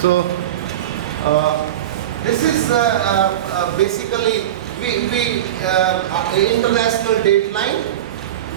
So this is basically we international date line.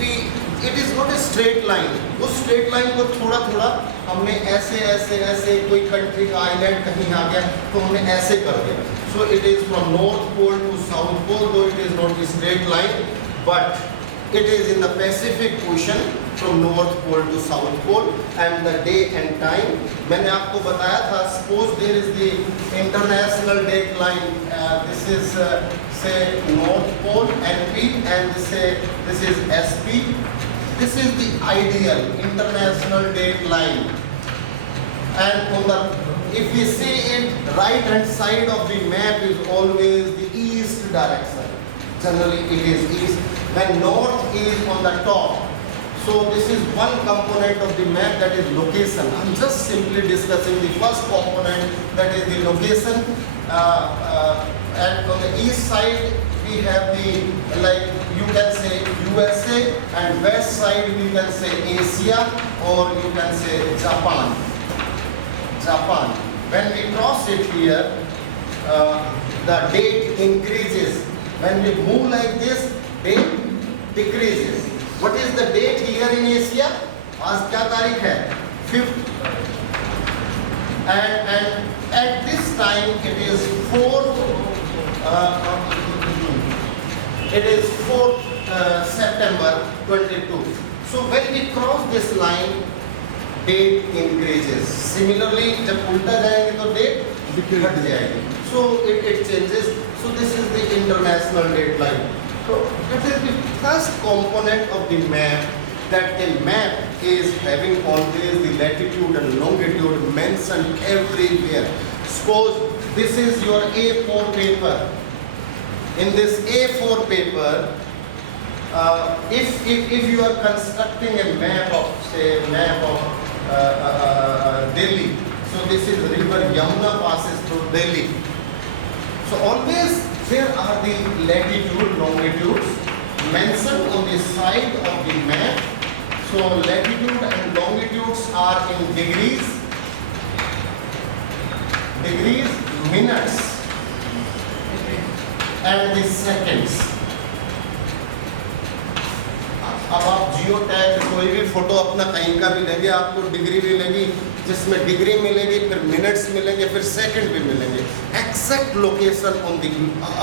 It is not a straight line. उस straight line को थोड़ा थोड़ा हमने ऐसे ऐसे ऐसे कोई कंट्री का आइलैंड कहीं आ गया तो हमने ऐसे कर दिया. So it is from North Pole to South Pole, though it is not a straight line, but it is in the Pacific Ocean from North Pole to South Pole, and the day and time. मैंने आपको बताया था. Suppose there is the international date line. This is say North Pole NP, and this is SP. This is the ideal international date line. And on the, if we see it, right hand side of the map is always the east direction. Generally it is east. When north is on the top. So this is one component of the map, that is location. I'm just simply discussing the first component, that is the location. And on the east side we have the, like you can say USA, and west side we can say Asia, or you can say Japan. When we cross it here, the date increases. When we move like this, date decreases. What is the date here in Asia? आज क्या तारीख है? 5th. And at this time it is 4th. It is 4th September 22. So when we cross this line, date increases. Similarly, जब उल्टा जाएंगे तो date घट जाएगी. So it changes. So this is the international date line. So this is the first component of the map, that a map is having always the latitude and longitude mentioned everywhere. Suppose this is your A4 paper. In this A4 paper, if you are constructing a map of, say, Delhi, so this is river Yamuna passes through Delhi. So always there are the latitude, longitudes mentioned on the side of the map. So latitude and longitudes are in degrees, minutes, and the seconds. अब आप geo tag कोई भी photo अपना कहीं का भी लेंगे, आपको डिग्री मिलेगी, जिसमें डिग्री मिलेगी, फिर मिनट्स मिलेंगे, फिर सेकंड भी मिलेंगे. Exact location on the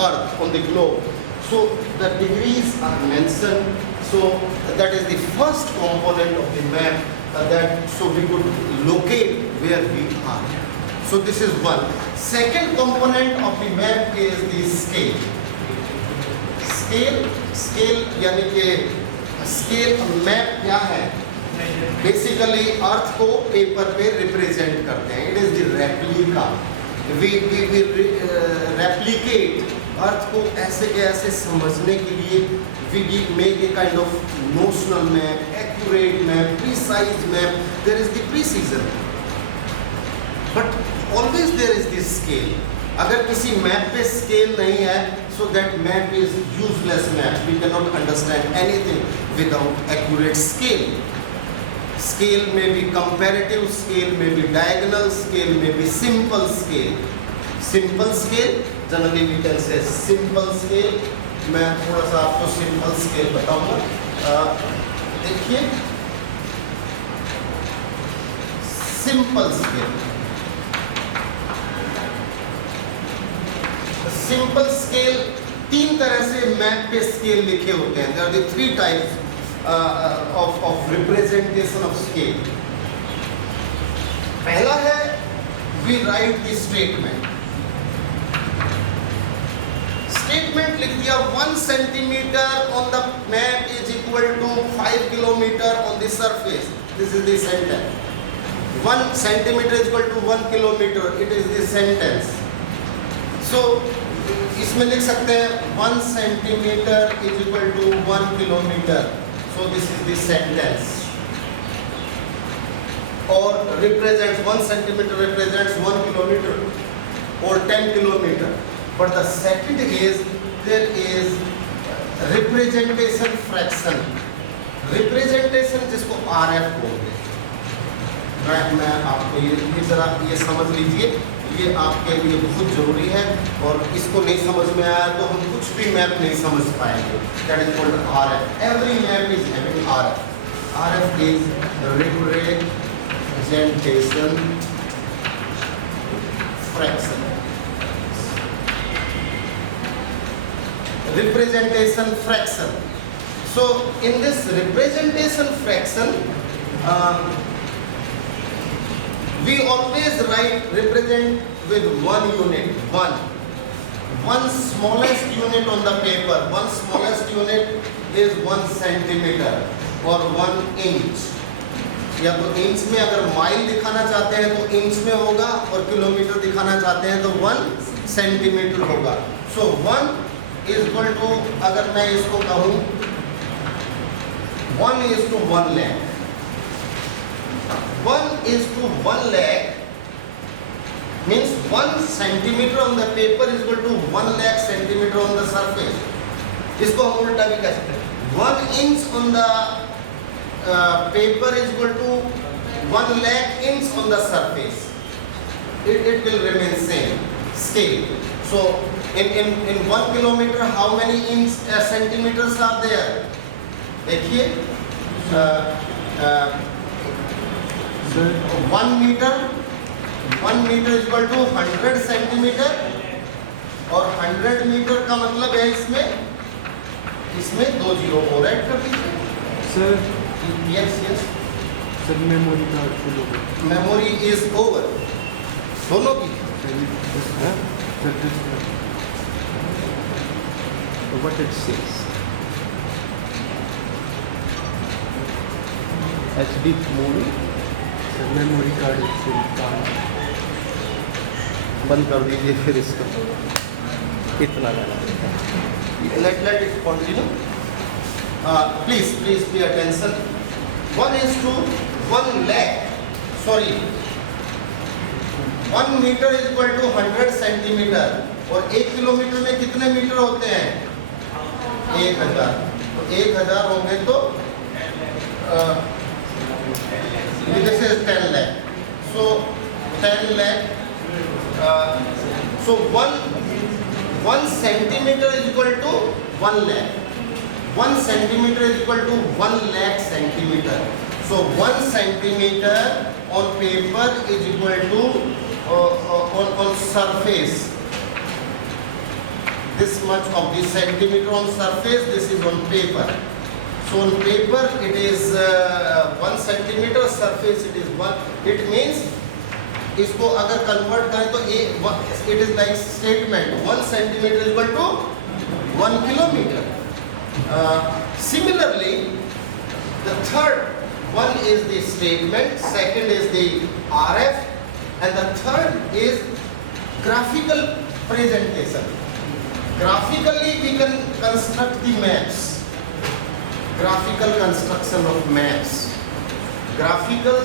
earth, on the globe. So the degrees are mentioned. So that is the first component of the map, that so we could locate where we are. So this is one. Second component of the map is the scale. Scale यानी कि scale map क्या है? Basically earth को paper पे represent करते हैं. It is the replica. We replicate earth को ऐसे के ऐसे समझने के लिए we make a kind of notional map, accurate map, precise map. There is the precision, but always there is the scale. अगर किसी मैप पे स्केल नहीं है, so that map is useless map. We cannot understand anything without accurate scale. Scale may be comparative scale, may be diagonal scale, may be simple scale. Simple scale, generally we can say simple scale. मैं थोड़ा सा आपको simple scale बताऊंगा. देखिए simple scale. Simple scale, तीन तरह से map पे स्केल लिखे होते हैं. There are the 3 types of representation of scale. पहला है we write the statement. Statement लिख दिया 1 centimetre on the map is equal to 5 kilometre on the surface. This is the sentence. 1 centimetre is equal to 1 kilometre. It is the sentence. So इसमें लिख सकते हैं 1 centimetre is equal to 1 kilometre. So this is the sentence. और represents 1 centimetre represents 1 kilometre और 10 kilometre. But the second is there is representation fraction. Representation जिसको RF बोलते हैं. मैं आपको ये ज़रा ये समझ लीजिए, ये आपके लिए बहुत ज़रूरी है, और इसको नहीं समझ में आया तो हम कुछ भी मैप नहीं समझ पाएंगे। That is called RF। Every map is having RF। RF is representation fraction. Representation fraction. So in this representation fraction, we always represent with one unit, one smallest unit on the paper. One smallest unit is 1 centimeter or 1 inch. या तो inch में अगर mile दिखाना चाहते हैं तो inch में होगा, और किलोमीटर दिखाना चाहते हैं तो 1 सेंटीमीटर होगा। सो 1 इज इक्वल टू, अगर मैं इसको कहूँ 1:1 lakh, 1:1 lakh means 1 centimeter on the paper is equal to 1 lakh centimeter on the surface. इसको हम उल्टा भी कह सकते हैं, 1 inch on the paper is equal to 1 lakh inch on the surface. It will remain same scale. So in 1 kilometer how many inch centimeters are there? देखिए 1 meter is equal to 100 centimeter, और 100 metre का मतलब है इसमें 2 zero और add कर दीजिए sir. Yes sir memory card full हो गई। मेमोरी इज ओवर दोनों की। What it says? HD movie. Sir memory card full बंद कर दीजिए फिर इसको। इतना गाना let it continue. Please pay attention. 1:1 lakh. Sorry, 1 meter is equal to 100 centimeter, और 1 किलोमीटर में कितने मीटर होते हैं? 1000। तो 1000 होंगे तो this is 10 lakh. So 10 lakh. So 1 centimeter is equal to 1 lakh. 1 centimeter is equal to 1 lakh centimeter. So 1 centimeter on paper is equal to on surface. This much of the centimeter on surface. This is on paper. So on paper it is 1 centimeter. Surface it is 1. It means इसको अगर convert करें तो it is like statement 1 centimetre is equal to 1 kilometre. Similarly the third one is the statement, second is the RF, and the third is graphical presentation. Graphically we can construct the maps. Graphical construction of maps. Graphical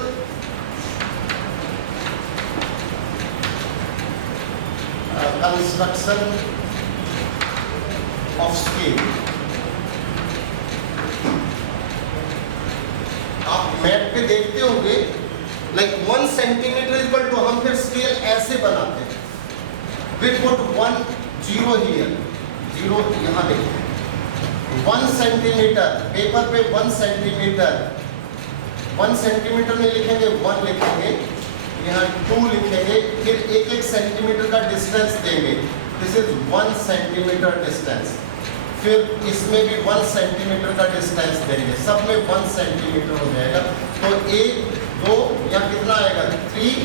construction of scale. आप map पे देखते होंगे like 1 centimetre equal to, हम फिर scale ऐसे बनाते हैं, we put 1 0 here, 0 यहाँ देखते हैं, 1 सेंटीमीटर पेपर पे 1 सेंटीमीटर, 1 सेंटीमीटर में लिखेंगे 1 लिखेंगे, यहाँ 2 लिखेंगे, फिर 1 सेंटीमीटर का डिस्टेंस देंगे, दिस इज 1 सेंटीमीटर डिस्टेंस, फिर इसमें भी 1 सेंटीमीटर का डिस्टेंस देंगे, सब में 1 सेंटीमीटर हो जाएगा। तो 1 2 यहाँ कितना आएगा 3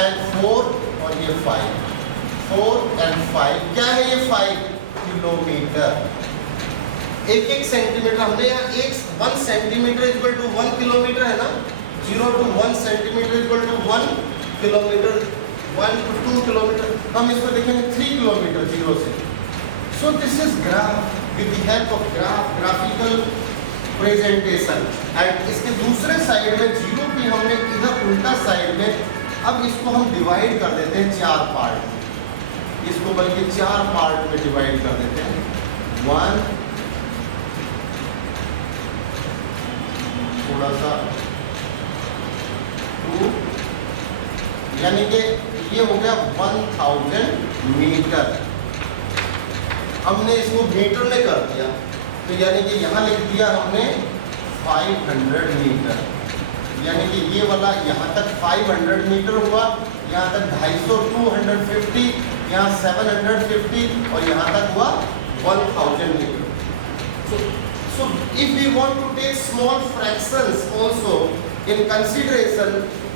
and 4 और ये 5, 4 and 5 क्या है ये 5 किलोमीटर। 1 सेंटीमीटर हमने यहाँ 1 सेंटीमीटर इक्वल टू 1 किलोमीटर है ना, 0 to 1 centimetre equal to 1 kilometre, 1 to 2 kilometre, हम इसको देखेंगे 3 किलोमीटर 0 से। So this is graph with the help of graphical presentation, and इसके दूसरे साइड में 0 की हमने इधर उल्टा साइड में, अब इसको हम डिवाइड कर देते हैं 4 पार्ट, इसको बल्कि 4 पार्ट में डिवाइड कर देते हैं। 1 थोड़ा सा 2, यानी कि ये हो गया 1000 मीटर। हमने इसको मीटर में कर दिया, तो यानी कि यहाँ लिख दिया हमने 500 मीटर, यानी कि ये वाला यहाँ तक 500 मीटर हुआ, यहाँ तक 250, 250, यहाँ 750 और यहाँ तक हुआ 1000 metre. So if we want to take small fractions also in consideration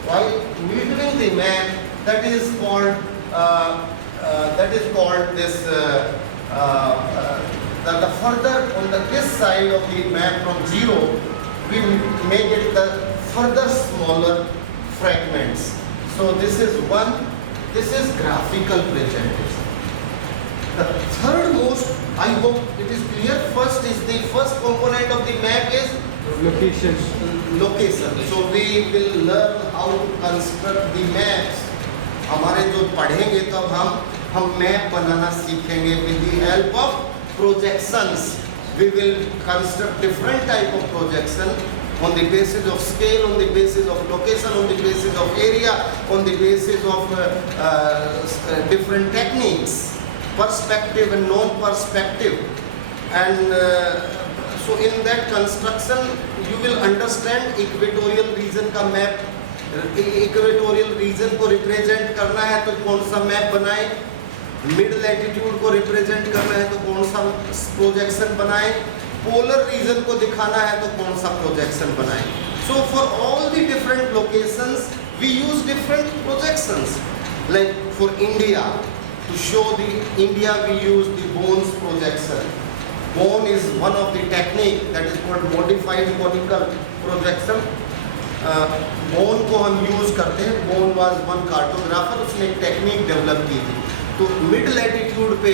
while metering the map, that is called this the further on this side of the map from 0, we make it the further smaller fragments. So this is one. This is graphical presentation. The third most, I hope it is clear. First is the first component of the map is Location. location. So we will learn how to construct the maps. हमारे जो पढ़ेंगे तब हम map बनाना सीखेंगे with the help of projections. We will construct different type of projection on the basis of scale, on the basis of location, on the basis of area, on the basis of different techniques, perspective and non-perspective. And so in that construction you will understand equatorial region का map, equatorial region को represent करना है तो कौन सा map बनाए, mid latitude को represent करना है तो कौन सा प्रोजेक्शन बनाए, पोलर रीजन को दिखाना है तो कौन सा प्रोजेक्शन बनाए. So for all the different locations we use different projections. Like for India, to show the India we use the bones projection. Bone is one of the technique that is called modified conical projection. Bone को हम use करते हैं. Bone was one cartographer, उसने एक technique develop की थी. तो mid latitude पे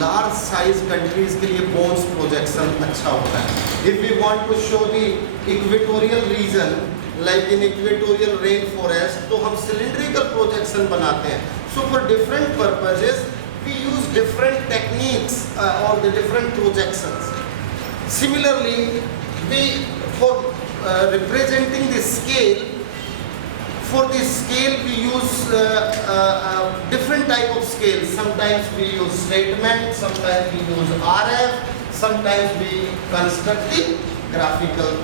लार्ज साइज कंट्रीज के लिए बोन्स प्रोजेक्शन अच्छा होता है. If we want to show the equatorial region like in equatorial rain forest, तो हम सिलिंड्रिकल प्रोजेक्शन बनाते हैं. So for different purposes we use different techniques और the different projections. Similarly we for representing the scale, for the scale we use different type of scales. Sometimes we use statement, sometimes we use RF, sometimes we construct the graphical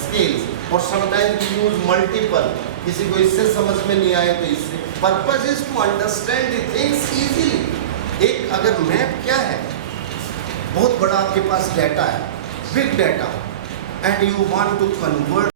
scales, or sometimes we use multiple. किसी को इससे समझ में नहीं आए तो इससे. Purpose is to understand the things easily. एक अगर मैप क्या है, बहुत बड़ा आपके पास डाटा है, big data, and you want to convert